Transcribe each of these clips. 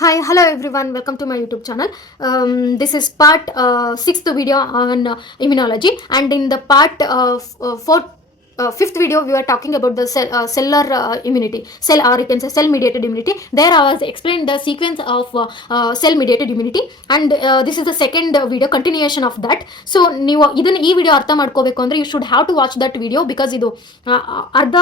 Hi, hello everyone. Welcome to my YouTube channel. This is part sixth video on immunology, and in the part fifth video, we were talking about the cellular immunity, cell or you can say cell mediated immunity. There, I was explained the sequence of cell mediated immunity, and this is the second video continuation of that. So, ನೀವು ಇದನ್ನ ಈ video ಅರ್ಥ ಮಾಡ್ಕೋಬೇಕು ಅಂದ್ರೆ you should have to watch that video because ಇದು ಅರ್ಧ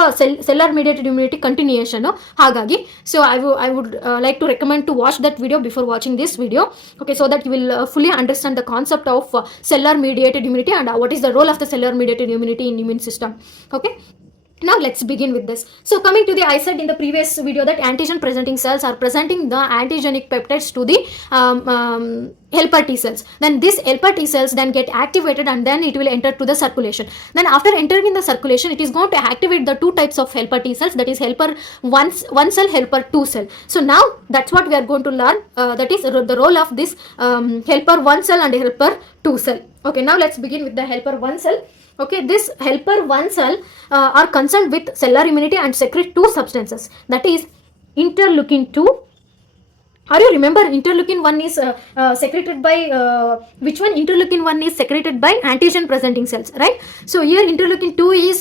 cellular mediated immunity continuation. ಹಾಗಾಗಿ so I would like to recommend to watch that video before watching this video, okay, so that you will fully understand the concept of cellular mediated immunity and what is the role of the cellular mediated immunity in immune system. Okay, now let's begin with this. So coming to the, I said in the previous video that antigen presenting cells are presenting the antigenic peptides to the helper T cells. Then this helper T cells then get activated and then it will enter to the circulation. Then after entering in the circulation, it is going to activate the two types of helper T cells, that is helper 1 cell, helper 2 cell. So now that's what we are going to learn, that is the role of this helper 1 cell and helper 2 cell. Okay, now let's begin with the helper 1 cell. Okay, this helper 1 cell are concerned with cellular immunity and secrete two substances, that is interleukin 2. Are you remember interleukin 1 is secreted by which one? Interleukin 1 is secreted by antigen presenting cells, right? So here interleukin 2 is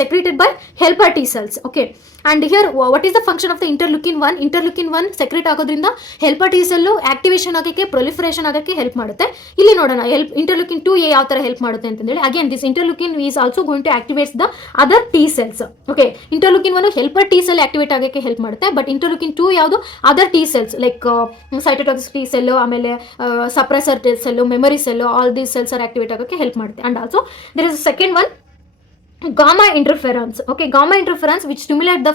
secreted by helper T cells. Okay, and here what is the function of the interleukin 1? Interleukin 1 secrete ಆಗೋದ್ರಿಂದ helper T cell activation ಆಗಕ್ಕೆ proliferation ಆಗಕ್ಕೆ help ಮಾಡುತ್ತೆ. ಇಲ್ಲಿ ನೋಡೋಣ interleukin 2 ಯಾವ ತರ help ಮಾಡುತ್ತೆ ಅಂತ ಹೇಳಿ. Again, this interleukin is also going to activate the other T cells. Okay, interleukin 1 helper T cell activate ಆಗಕ್ಕೆ help ಮಾಡುತ್ತೆ, but interleukin 2 ಯಾವುದು other T cells like cytotoxic T cell, ಆಮೇಲೆ suppressor T cell, memory cell, all these cells are activate ಆಗಕ್ಕೆ help ಮಾಡುತ್ತೆ. And also there is a second one, gamma interference. Okay, gamma interference which stimulate the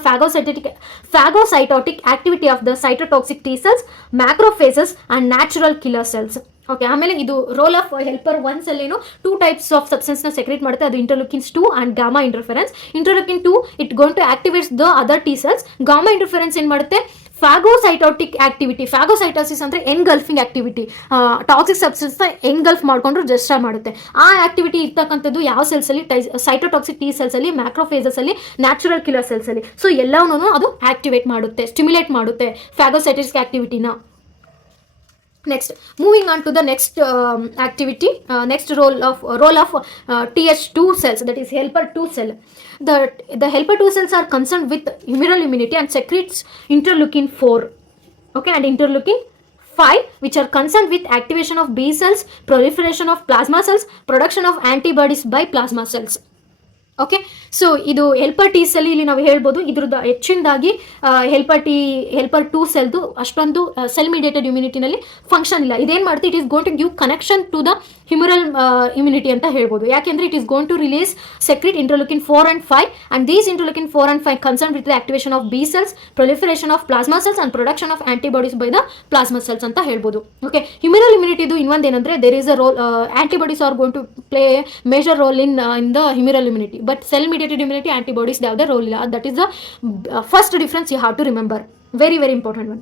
phagocytotic activity of the cytotoxic T cells, macrophages and natural killer cells. Okay, ಆಮೇಲೆ ಇದು role of helper 1 cell ಏನು, two types of ಸಬ್ಸ್ಟೆನ್ಸ್ನ secrete ಮಾಡುತ್ತೆ, ಅದು interleukins 2 and gamma interferons. Interleukin 2 it going to activates the other T cells. Gamma interferons ಏನು ಮಾಡುತ್ತೆ, phagocytotic activity, phagocytosis ಅಂದರೆ engulfing activity, toxic ಸಬ್ಸ್ಟೆನ್ಸ್ನ ಎನ್ಗಲ್ಫ್ ಮಾಡಿಕೊಂಡು ಡಿಸ್ಟ್ರಾಯ್ ಮಾಡುತ್ತೆ. ಆ ಆಕ್ಟಿವಿಟಿ ಇರ್ತಕ್ಕಂಥದ್ದು ಯಾವ ಸೆಲ್ಸಲ್ಲಿ, ಸೈಟೋಟಾಕ್ಸಿಕ್ ಟಿ ಸೆಲ್ಸಲ್ಲಿ, ಮ್ಯಾಕ್ರೋಫೇಸಲ್ಲಿ, ನ್ಯಾಚುರಲ್ ಕಿಲರ್ ಸೆಲ್ಸಲ್ಲಿ. ಸೊ ಎಲ್ಲವನ್ನೂ ಅದು ಆಕ್ಟಿವೇಟ್ ಮಾಡುತ್ತೆ, ಸ್ಟಿಮ್ಯುಲೇಟ್ ಮಾಡುತ್ತೆ ಫ್ಯಾಗೋಸೈಟಿಕ್ ಆಕ್ಟಿವಿಟಿನ. Next, moving on to the next activity, next role of Th2 cells, that is helper 2 cell. The helper 2 cells are concerned with humoral immunity and secretes interleukin 4, okay, and interleukin 5, which are concerned with activation of B cells, proliferation of plasma cells, production of antibodies by plasma cells. Okay, so ಇದು helper T cell ಇಲ್ಲಿ ನಾವು ಹೇಳ್ಬೋದು ಇದ್ರದ್ದು ಹೆಚ್ಚಿನದಾಗಿ helper 2 ಸೆಲ್ದು ಅಷ್ಟೊಂದು cell mediated ಇಮ್ಯುನಿಟಿನಲ್ಲಿ function ಇಲ್ಲ. ಇದೇನು ಮಾಡುತ್ತೆ, it is going to give connection to the humoral immunity ಅಂತ ಹೇಳ್ಬೋದು. ಯಾಕೆಂದರೆ it is going to release secrete interleukin 4 and 5, and these interleukin 4 and 5 concern with the activation of B cells, proliferation of plasma cells and production of antibodies by the plasma cells ಅಂತ ಹೇಳ್ಬೋದು. Okay, humoral ಇಮ್ಯುನಿಟಿದು ಇನ್ನೊಂದೇನೆಂದರೆ there is a role, antibodies are going to play major role in the humoral immunity, but cell mediated immunity antibodies they have the role. That is the first difference you have to remember, very very important one.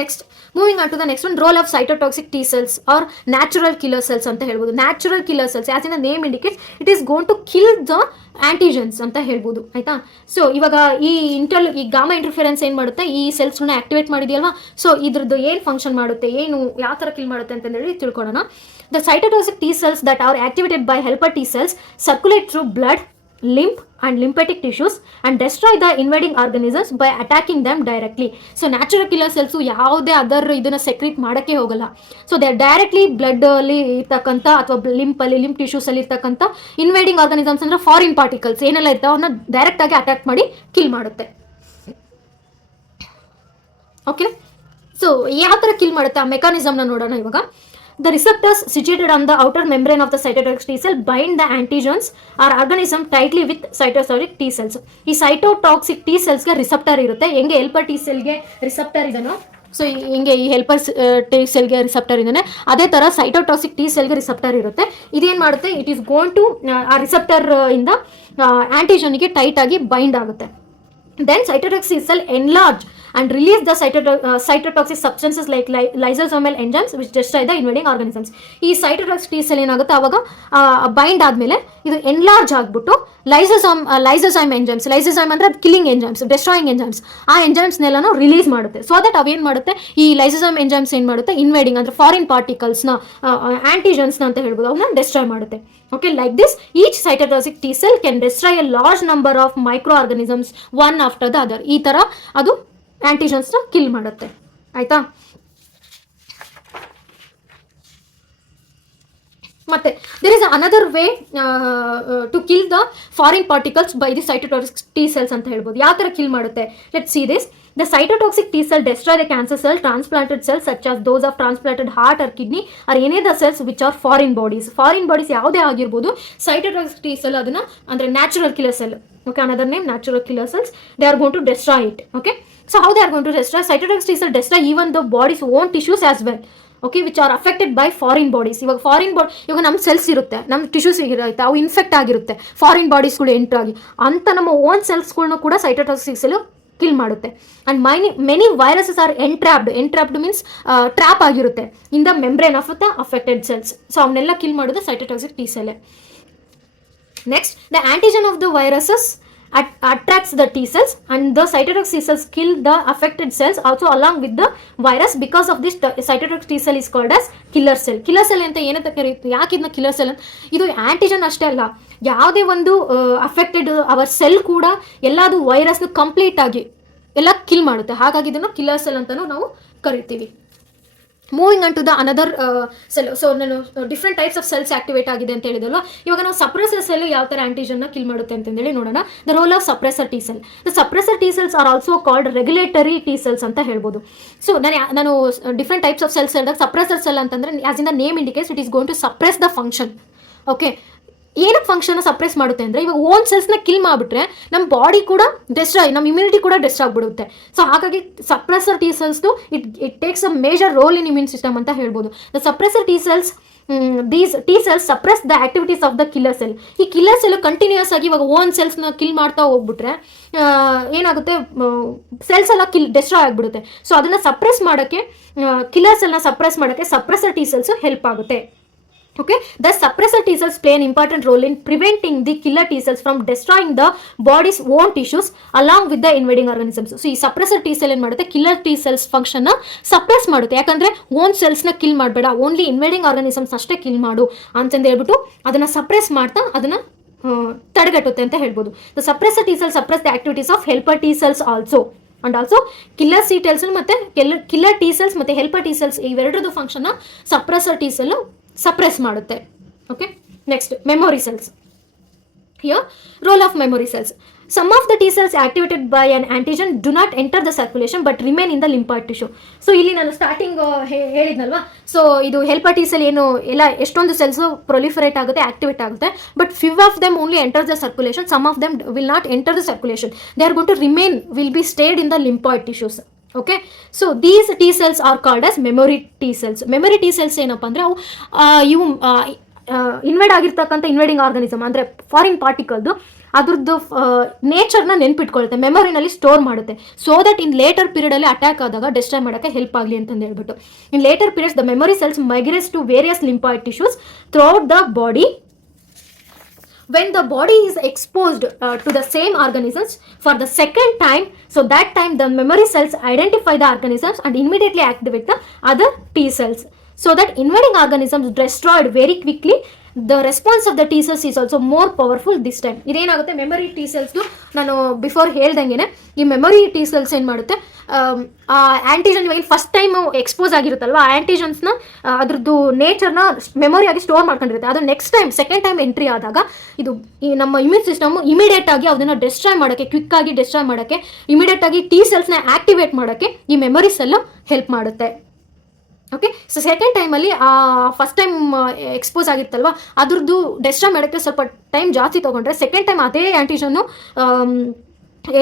Next, moving on to the next one, role of cytotoxic T cells or natural killer cells ಅಂತ ಹೇಳ್ಬೋದು. Natural killer cells, as in the name indicates, it is going to kill the antigens ಅಂತ ಹೇಳ್ಬೋದು, ಆಯ್ತಾ. So ಇವಾಗ ಈ gamma interference ಏನು ಮಾಡುತ್ತೆ, ಈ ಸೆಲ್ಸ್ನ ಆಕ್ಟಿವೇಟ್ ಮಾಡಿದೆಯಲ್ವಾ, ಸೊ ಇದ್ರದ್ದು ಏನು ಫಂಕ್ಷನ್ ಮಾಡುತ್ತೆ, ಏನು ಯಾವ ಥರ ಕಿಲ್ ಮಾಡುತ್ತೆ ಅಂತಂದೇಳಿ ತಿಳ್ಕೊಳ್ಳೋಣ. The cytotoxic T cells that are activated by helper T cells circulate through blood, lymph and lymphatic tissues and destroy the invading organisms by attacking them directly. So natural killer cells ಯಾವುದೇ other ಇದನ್ನ secrete ಮಾಡೋಕ್ಕೆ ಹೋಗಲ್ಲ. So they directly blood ಅಲ್ಲಿ ಇರ್ತಕ್ಕಂಥ ಅಥವಾ lymph tissues ಅಲ್ಲಿ ಇರ್ತಕ್ಕಂಥ invading organisms ಅಂದ್ರೆ ಫಾರಿನ್ ಪಾರ್ಟಿಕಲ್ಸ್ ಏನೆಲ್ಲ ಇರ್ತಾವೆ ಅವನ್ನ ಡೈರೆಕ್ಟ್ ಆಗಿ ಅಟ್ಯಾಕ್ ಮಾಡಿ ಕಿಲ್ ಮಾಡುತ್ತೆ. ಓಕೆ, ಸೊ ಯಾವ ಥರ ಕಿಲ್ ಮಾಡುತ್ತೆ ಆ ಮೆಕಾನಿಸಮ್ನ ನೋಡೋಣ ಇವಾಗ. The receptors situated on the outer membrane of the cytotoxic T cell bind the antigens or organism tightly with cytotoxic T cells. ಈ cytotoxic T cells ಗೆ ರಿಸೆಪ್ಟರ್ ಇರುತ್ತೆ. ಹೆಂಗೆ ಹೆಲ್ಪರ್ ಟಿ ಸೆಲ್ಗೆ ರಿಸೆಪ್ಟರ್ ಇದೆನೋ, ಸೊ ಹಿಂಗೆ ಈ ಹೆಲ್ಪರ್ ಟಿ ಸೆಲ್ಗೆ ರಿಸೆಪ್ಟರ್ ಇದ್ದಾನೆ, ಅದೇ ಥರ cytotoxic T ಸೆಲ್ಗೆ receptor ಇರುತ್ತೆ. ಇದೇನು ಮಾಡುತ್ತೆ, ಇಟ್ ಈಸ್ ಗೋಯಿಂಗ್ ಟು ಆ ರಿಸೆಪ್ಟರ್ ಇಂದ ಆಂಟಿಜನ್ಗೆ ಟೈಟ್ ಆಗಿ ಬೈಂಡ್ ಆಗುತ್ತೆ. Then cytotoxic cell enlarge and release the cytotoxic substances like lysosomal enzymes which destroy the invading organisms. ಈ ಸೈಟೋಟಾಕ್ಸಿಕ್ ಟಿ ಸೆಲ್ ಏನಾಗುತ್ತೆ ಅವಾಗ ಬೈಂಡ್ ಆದಮೇಲೆ ಇದು ಎನ್ಲಾರ್ಜ್ ಆಗಿಬಿಟ್ಟು ಲೈಸೋಸೈಮ್ ಎಂಜೈಮ್ಸ್, ಲೈಸೋಸೈಮ್ ಅಂದರೆ ಕಿಲ್ಲಿಂಗ್ ಎಂಜೈಮ್ಸ್, ಡೆಸ್ಟ್ರಾಯಿಂಗ್ ಎಂಜೈಮ್ಸ್, ಆ ಎಂಜೈಮ್ಸ್ನೆಲ್ಲನೂ ರಿಲೀಸ್ ಮಾಡುತ್ತೆ. ಸೊ ದಟ್ ಅವೇನು ಮಾಡುತ್ತೆ, ಈ ಲೈಸೋಸೈಮ್ ಎಂಜೈಮ್ಸ್ ಏನು ಮಾಡುತ್ತೆ, ಇನ್ವೇಡಿಂಗ್ ಅಂದರೆ ಫಾರಿನ್ ಪಾರ್ಟಿಕಲ್ಸ್ನ, ಆಂಟಿಜನ್ಸ್ನ ಅಂತ ಹೇಳ್ಬೋದು, ಅವನ್ನ ಡೆಸ್ಟ್ರಾಯ್ ಮಾಡುತ್ತೆ. Okay, like this each cytotoxic T cell can destroy a large number of microorganisms one after the other. ಈ ಥರ ಅದು ಆಂಟಿಜನ್ಸ್ನ ಕಿಲ್ ಮಾಡುತ್ತೆ. ಆಯಿತಾ? ಮತ್ತೆ there is another way to kill the foreign particles by the cytotoxic T cells ಅಂತ ಹೇಳ್ಬೋದು. ಯಾವ ಥರ ಕಿಲ್ ಮಾಡುತ್ತೆ? Let's see this. The cytotoxic T cell destroy the cancer cell, transplanted cells such as those of transplanted heart or kidney or any other cells which are foreign bodies. Foreign bodies ಯಾವುದೇ ಆಗಿರ್ಬೋದು, cytotoxic T cell ಅದನ್ನ ಅಂದರೆ natural killer cell. Okay, another name natural killer cells. They are going to destroy it. Okay, so how they are going to destroy? Cytotoxic T cell destroy even the body's own tissues as well. Okay, which are affected by foreign bodies. ಇವಾಗ foreign body, ಇವಾಗ ನಮ್ಮ cells ಇರುತ್ತೆ, ನಮ್ಮ tissues ಇರುತ್ತೆ, ಅವು infect ಆಗಿರುತ್ತೆ foreign ಬಾಡೀಸ್ಗಳು entry ಆಗಿ, ಅಂತ ನಮ್ಮ ಓನ್ ಸೆಲ್ಸ್ಗಳ್ನು ಕೂಡ ಸೈಟೋಟಾಕ್ಸಿಕ್ ಸೆಲ್ ಕಿಲ್ ಮಾಡುತ್ತೆ. And many viruses are entrapped means trap ಆಗಿರುತ್ತೆ in the membrane of the affected cells. So ಅವನ್ನೆಲ್ಲ ಕಿಲ್ ಮಾಡೋದು cytotoxic T cell. Next, the antigen of the viruses attracts the T cells and the cytotoxic T cells kill the affected cells also along with the virus. Because of this, cytotoxic T cell is called as killer cell. Killer cell ಅಂತ ಏನಂತ ಕರೀತೀವಿ, ಯಾಕೆ ಇದನ್ನ killer cell ಅಂತ? ಇದು antigen ಅಷ್ಟೇ ಅಲ್ಲ, ಯಾವುದೇ ಒಂದು ಅಫೆಕ್ಟೆಡ್ ಅವರ್ ಸೆಲ್ ಕೂಡ ಎಲ್ಲದು ವೈರಸ್ನ ಕಂಪ್ಲೀಟ್ ಆಗಿ ಎಲ್ಲ ಕಿಲ್ ಮಾಡುತ್ತೆ. ಹಾಗಾಗಿ ಇದನ್ನು ಕಿಲ್ಲರ್ ಸೆಲ್ ಅಂತಲೂ ನಾವು ಕರಿತೀವಿ. Moving on to the another cell. So ನಾನು different types of cells activate ಆಗಿದೆ ಅಂತ ಹೇಳಿದಲ್ವ. ಇವಾಗ ನಾವು ಸಪ್ರೆಸರ್ ಸೆಲ್ ಯಾವ ಥರ ಆಂಟಿಜನ್ನ ಕಿಲ್ ಮಾಡುತ್ತೆ ಅಂತಂದೇಳಿ ನೋಡೋಣ. The role of suppressor T cell. The suppressor T cells are also called regulatory T cells ಅಂತ ಹೇಳ್ಬೋದು. ಸೊ ನಾನು ಡಿಫ್ರೆಂಟ್ ಟೈಪ್ಸ್ ಆಫ್ ಸೆಲ್ಸ್ ಹೇಳಿದಾಗ ಸಪ್ರೆಸರ್ ಸೆಲ್ ಅಂತಂದರೆ as in the name indicates it is going to suppress the function. Okay, ಏನಕ್ಕೆ ಫಂಕ್ಷನ್ನ suppress ಮಾಡುತ್ತೆ ಅಂದರೆ, ಇವಾಗ ಓನ್ ಸೆಲ್ಸ್ನ ಕಿಲ್ ಮಾಡಿಬಿಟ್ರೆ ನಮ್ಮ ಬಾಡಿ ಕೂಡ ಡೆಸ್ಟ್ರಾಯ್, ನಮ್ಮ ಇಮ್ಯುನಿಟಿ ಕೂಡ ಡೆಸ್ಟ್ರಾಯ್ ಆಗಿಬಿಡುತ್ತೆ. ಸೊ ಹಾಗಾಗಿ ಸಪ್ರೆಸರ್ ಟಿ ಸೆಲ್ಸ್ದು it takes a major role in immune system ಅಂತ ಹೇಳ್ಬೋದು. The suppressor T cells, these T cells suppress the activities of the killer cell. ಈ ಕಿಲ್ಲರ್ ಸೆಲ್ ಕಂಟಿನ್ಯೂಸ್ ಆಗಿ ಇವಾಗ ಓನ್ ಸೆಲ್ಸ್ನ ಕಿಲ್ ಮಾಡ್ತಾ ಹೋಗ್ಬಿಟ್ರೆ ಏನಾಗುತ್ತೆ, ಸೆಲ್ಸ್ ಎಲ್ಲ ಡೆಸ್ಟ್ರಾಯ್ ಆಗಿಬಿಡುತ್ತೆ. ಸೊ ಅದನ್ನು ಸಪ್ರೆಸ್ ಮಾಡೋಕ್ಕೆ, ಕಿಲ್ಲರ್ ಸೆಲ್ನ ಸಪ್ರೆಸ್ ಮಾಡೋಕ್ಕೆ ಸಪ್ರೆಸರ್ ಟಿ ಸೆಲ್ಸ್ ಹೆಲ್ಪ್ ಆಗುತ್ತೆ. Okay, the suppressor T cells play an important role in preventing the killer T cells from destroying the body's own tissues along with the invading organisms. So, ಈ suppressor T cell ಏನು ಮಾಡುತ್ತೆ, killer T cells function ನ suppress ಮಾಡುತ್ತೆ. ಯಾಕಂದರೆ own ಸೆಲ್ಸ್ನ kill ಮಾಡಬೇಡ, only invading organisms ಅಷ್ಟೇ kill ಮಾಡು ಅಂತಂದು ಹೇಳ್ಬಿಟ್ಟು ಅದನ್ನು ಸಪ್ರೆಸ್ ಮಾಡ್ತಾ ಅದನ್ನು ತಡೆಗಟ್ಟುತ್ತೆ ಅಂತ ಹೇಳ್ಬೋದು. The suppressor T cell suppress the activities of helper T cells also. And also killer T cells ಮತ್ತು ಕಿಲ್ಲರ್ ಟಿ ಸೆಲ್ಸ್ ಮತ್ತು ಹೆಲ್ಪರ್ ಟಿ ಸೆಲ್ಸ್ ಇವೆರಡರದ್ದು ಫಂಕ್ಷನ್ನ ಸಪ್ರೆಸರ್ ಟಿ ಸೆಲ್ ಸಪ್ರೆಸ್ ಮಾಡುತ್ತೆ. Okay, next memory cells. Here role of memory cells. Some of the T cells activated by an antigen do not enter the circulation but remain in the lymphoid tissue. So ಇಲ್ಲಿ ನಾನು starting ಹೇಳಿದ್ನಲ್ವಾ, so ಇದು helper T cell ಏನು ಎಲ್ಲ ಎಷ್ಟೊಂದು cells proliferate ಆಗುತ್ತೆ, activate ಆಗುತ್ತೆ, but few of them only enter the circulation, some of them will not enter the circulation, they are going to remain, will be stayed in the lymphoid tissues. Okay, so these T cells are called as memory T cells. Memory T cells ಏನಪ್ಪ ಅಂದರೆ ಅವು ಇವು invade ಆಗಿರ್ತಕ್ಕಂಥ invading organism ಅಂದರೆ foreign ಪಾರ್ಟಿಕಲ್ದು ಅದ್ರದ್ದು ನೇಚರ್ನ ನೆನ್ಪಿಟ್ಕೊಳುತ್ತೆ, ಮೆಮೊರಿನಲ್ಲಿ ಸ್ಟೋರ್ ಮಾಡುತ್ತೆ. ಸೊ ದಟ್ ಇನ್ ಲೇಟರ್ ಪೀರಿಯಡಲ್ಲಿ ಅಟ್ಯಾಕ್ ಆದಾಗ ಡೆಸ್ಟ್ರಾಯ್ ಮಾಡೋಕ್ಕೆ ಹೆಲ್ಪ್ ಆಗಲಿ ಅಂತಂದು ಹೇಳ್ಬಿಟ್ಟು. In later periods the memory cells migrates to various lymphoid tissues throughout the body. When the body is exposed to the same organisms for the second time, so that time the memory cells identify the organisms and immediately activate the other T cells, so that invading organisms destroyed very quickly. The response of the T cells is also more powerful this time. ಇದೇನಾಗುತ್ತೆ, memory T ಸೆಲ್ಸ್ದು ನಾನು before ಹೇಳ್ದಂಗೆ ಈ memory T cells ಏನು ಮಾಡುತ್ತೆ, ಆ antigen ಇವಾಗ first time expose ಆಗಿರುತ್ತಲ್ವ, ಆ ಆ್ಯಂಟಿಜನ್ಸ್ನ ಅದ್ರದ್ದು ನೇಚರ್ನ ಮೆಮೊರಿಯಾಗಿ ಸ್ಟೋರ್ ಮಾಡ್ಕೊಂಡಿರುತ್ತೆ. ಅದು next time second time entry ಆದಾಗ ಇದು ಈ ನಮ್ಮ ಇಮ್ಯೂನ್ ಸಿಸ್ಟಮ್ ಇಮಿಡಿಯೇಟ್ ಆಗಿ ಅದನ್ನು ಡೆಸ್ಟ್ರಾಯ್ ಮಾಡೋಕ್ಕೆ, ಕ್ವಿಕ್ ಆಗಿ ಡೆಸ್ಟ್ರಾಯ್ ಮಾಡೋಕ್ಕೆ, ಇಮಿಡಿಯೇಟ್ ಆಗಿ ಟಿ ಸೆಲ್ಸ್ನ ಆಕ್ಟಿವೇಟ್ ಮಾಡೋಕ್ಕೆ ಈ ಮೆಮೊರಿ ಸೆಲ್ಲು ಹೆಲ್ಪ್ ಮಾಡುತ್ತೆ. ಓಕೆ, ಸೊ ಸೆಕೆಂಡ್ ಟೈಮಲ್ಲಿ ಫಸ್ಟ್ ಟೈಮ್ ಎಕ್ಸ್ಪೋಸ್ ಆಗಿರ್ತಲ್ವ ಅದ್ರದ್ದು ಡೆಸ್ಟ್ರಾಯ್ ಮಾಡೋಕ್ಕೆ ಸ್ವಲ್ಪ ಟೈಮ್ ಜಾಸ್ತಿ ತೊಗೊಂಡ್ರೆ ಸೆಕೆಂಡ್ ಟೈಮ್ ಅದೇ ಆ್ಯಂಟಿಜನ್ನು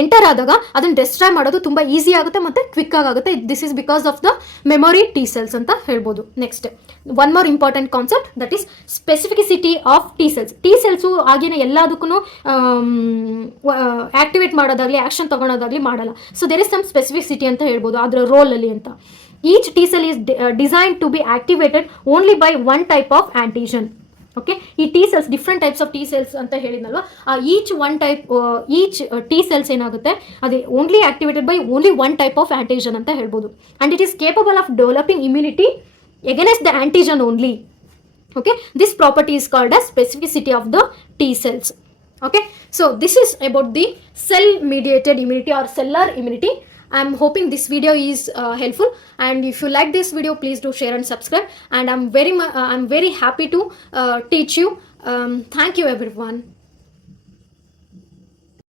ಎಂಟರ್ ಆದಾಗ ಅದನ್ನು ಡೆಸ್ಟ್ರಾಯ್ ಮಾಡೋದು ತುಂಬ ಈಸಿ ಆಗುತ್ತೆ ಮತ್ತು ಕ್ವಿಕ್ ಆಗುತ್ತೆ. This is because of the memory T cells ಅಂತ ಹೇಳ್ಬೋದು. Next one more important concept, that is specificity of T cells. T cells ಆಗಿನ ಎಲ್ಲದಕ್ಕೂ ಆಕ್ಟಿವೇಟ್ ಮಾಡೋದಾಗಲಿ ಆ್ಯಕ್ಷನ್ ತೊಗೊಳೋದಾಗಲಿ ಮಾಡಲ್ಲ. So there is some specificity ಅಂತ ಹೇಳ್ಬೋದು ಅದರ ರೋಲಲ್ಲಿ ಅಂತ. Each T cell is design to be activated only by one type of antigen. Okay, ಈ T cells different types of T cells ಅಂತ ಹೇಳಿದ್ನಲ್ವ, ಈಚ್ ಟಿ ಸೆಲ್ಸ್ ಏನಾಗುತ್ತೆ ಅದೇ only activated by only one type of antigen ಅಂತ ಹೇಳ್ಬೋದು. And it is capable of developing immunity against the antigen only. Okay, this property is called as specificity of the T cells. Okay, so this is about the cell mediated immunity or cellular immunity. I'm hoping this video is helpful, and if you like this video, please do share and subscribe, and I'm very happy to teach you. Thank you everyone.